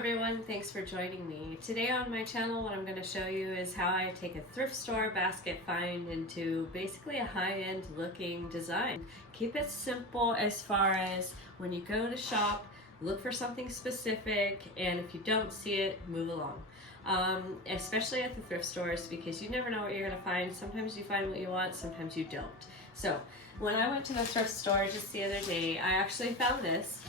everyone, thanks for joining me. Today on my channel what I'm going to show you is how I take a thrift store basket find into basically a high-end looking design. Keep it simple as far as when you go to shop, look for something specific, and if you don't see it, move along. Especially at the thrift stores, because you never know what you're going to find. Sometimes you find what you want, sometimes you don't. So when I went to the thrift store just the other day, I actually found this.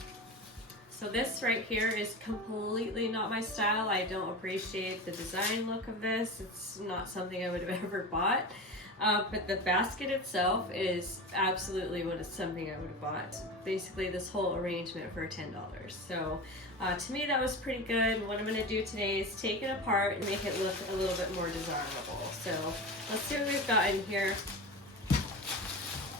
So this right here is completely not my style. I don't appreciate the design look of this. It's not something I would have ever bought. But the basket itself is absolutely something I would have bought. Basically this whole arrangement for $10. So to me that was pretty good. What I'm going to do today is take it apart and make it look a little bit more desirable. So let's see what we've got in here.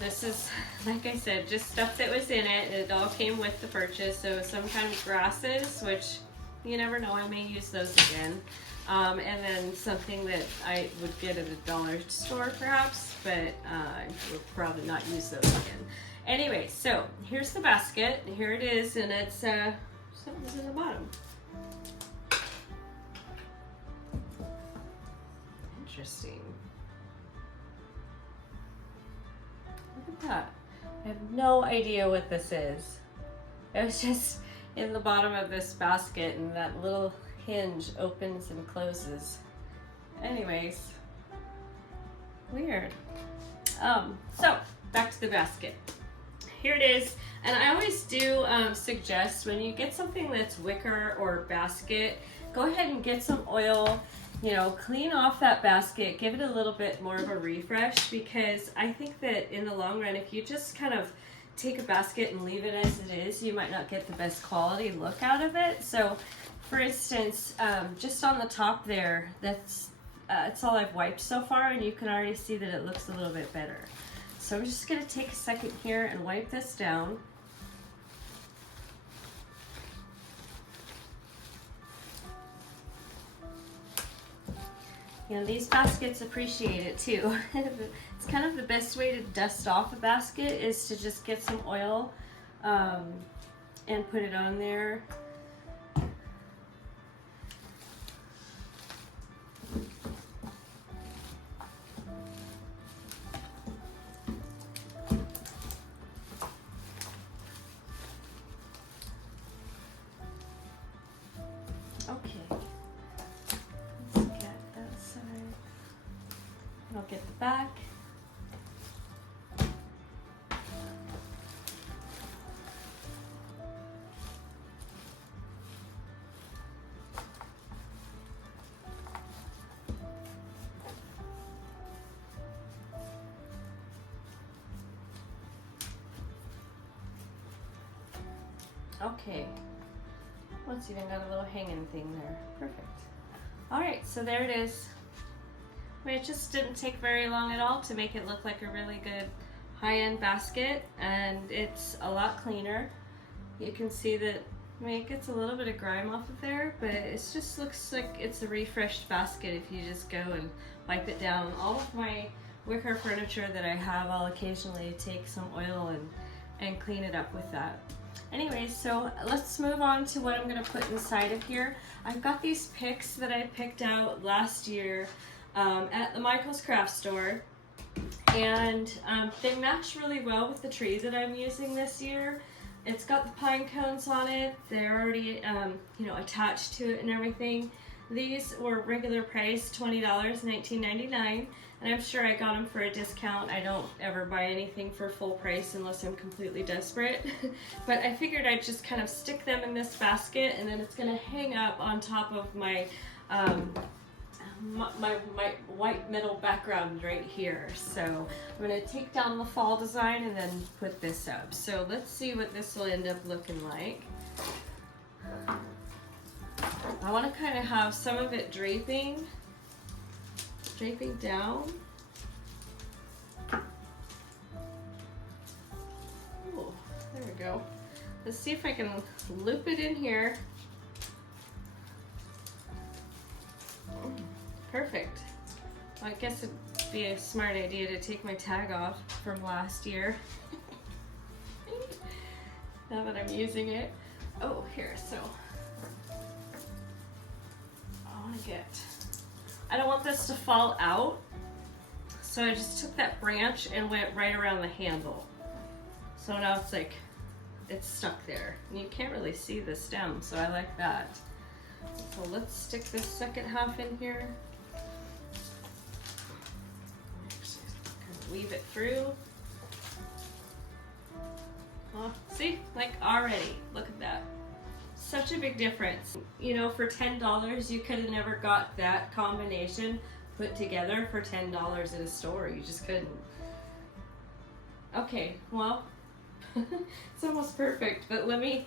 This is, like I said, just stuff that was in it. It all came with the purchase. So some kind of grasses, which you never know, I may use those again. And then something that I would get at a dollar store perhaps, but I would probably not use those again. Anyway, so here's the basket. Here it is, and it's something's in the bottom. Interesting. Look at that. I have no idea what this is. It was just in the bottom of this basket, and that little hinge opens and closes. Anyways, weird. So back to the basket. Here it is, and I always do suggest when you get something that's wicker or basket, go ahead and get some oil. You know, clean off that basket, give it a little bit more of a refresh, because I think that in the long run, if you just kind of take a basket and leave it as it is, you might not get the best quality look out of it. So for instance, just on the top there, that's all I've wiped so far, and you can already see that it looks a little bit better. So I'm just gonna take a second here and wipe this down. You know, these baskets appreciate it too. It's kind of the best way to dust off a basket is to just get some oil and put it on there. I'll get the back. Okay. Oh, it's even got a little hanging thing there. Perfect. All right, so there it is. It just didn't take very long at all to make it look like a really good high-end basket, and it's a lot cleaner. You can see that, I mean, it gets a little bit of grime off of there, but it just looks like it's a refreshed basket if you just go and wipe it down. All of my wicker furniture that I have, I'll occasionally take some oil and clean it up with that. Anyways, so let's move on to what I'm going to put inside of here. I've got these picks that I picked out last year at the Michael's craft store, and they match really well with the tree that I'm using this year. It's got the pine cones on it. They're already you know, attached to it and everything. These were regular price, $20, $19.99, and I'm sure I got them for a discount. I don't ever buy anything for full price unless I'm completely desperate. But I figured I'd just kind of stick them in this basket, and then it's going to hang up on top of my my white metal background right here. So I'm going to take down the fall design and then put this up. So let's see what this will end up looking like. I want to kind of have some of it draping down. Ooh, there we go. Let's see if I can loop it in here. Perfect. Well, I guess it'd be a smart idea to take my tag off from last year. Now that I'm using it. Oh, here, so it. I don't want this to fall out, so I just took that branch and went right around the handle. So now it's like, it's stuck there. And you can't really see the stem, so I like that. So let's stick this second half in here. Weave it through. Oh, see, like already, look at that. Such a big difference. You know, for $10, you could have never got that combination put together for $10 at a store. You just couldn't. Okay, well, it's almost perfect, but let me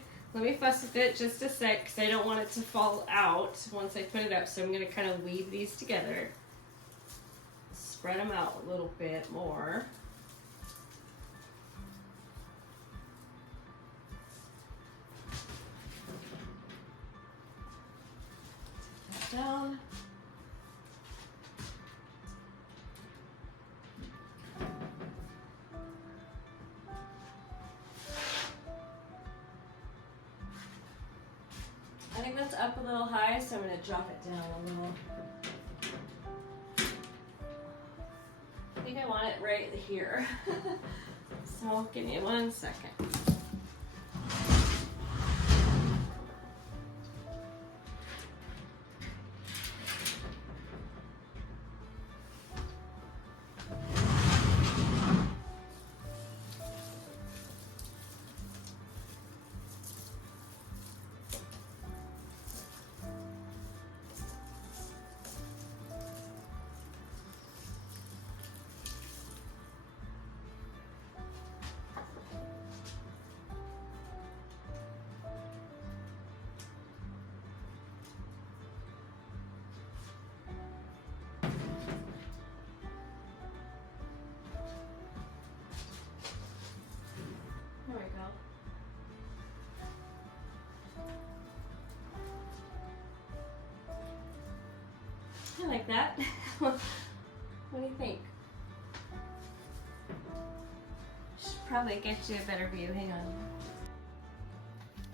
fuss with it just a sec, because I don't want it to fall out once I put it up. So I'm gonna kind of weave these together. Spread them out a little bit more. Down. I think that's up a little high, so I'm going to drop it down a little. I think I want it right here. So give me 1 second. There we go. I like that. What do you think? Should probably get you a better view. Hang on.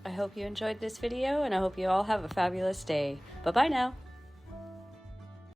I hope you enjoyed this video, and I hope you all have a fabulous day. Bye-bye now.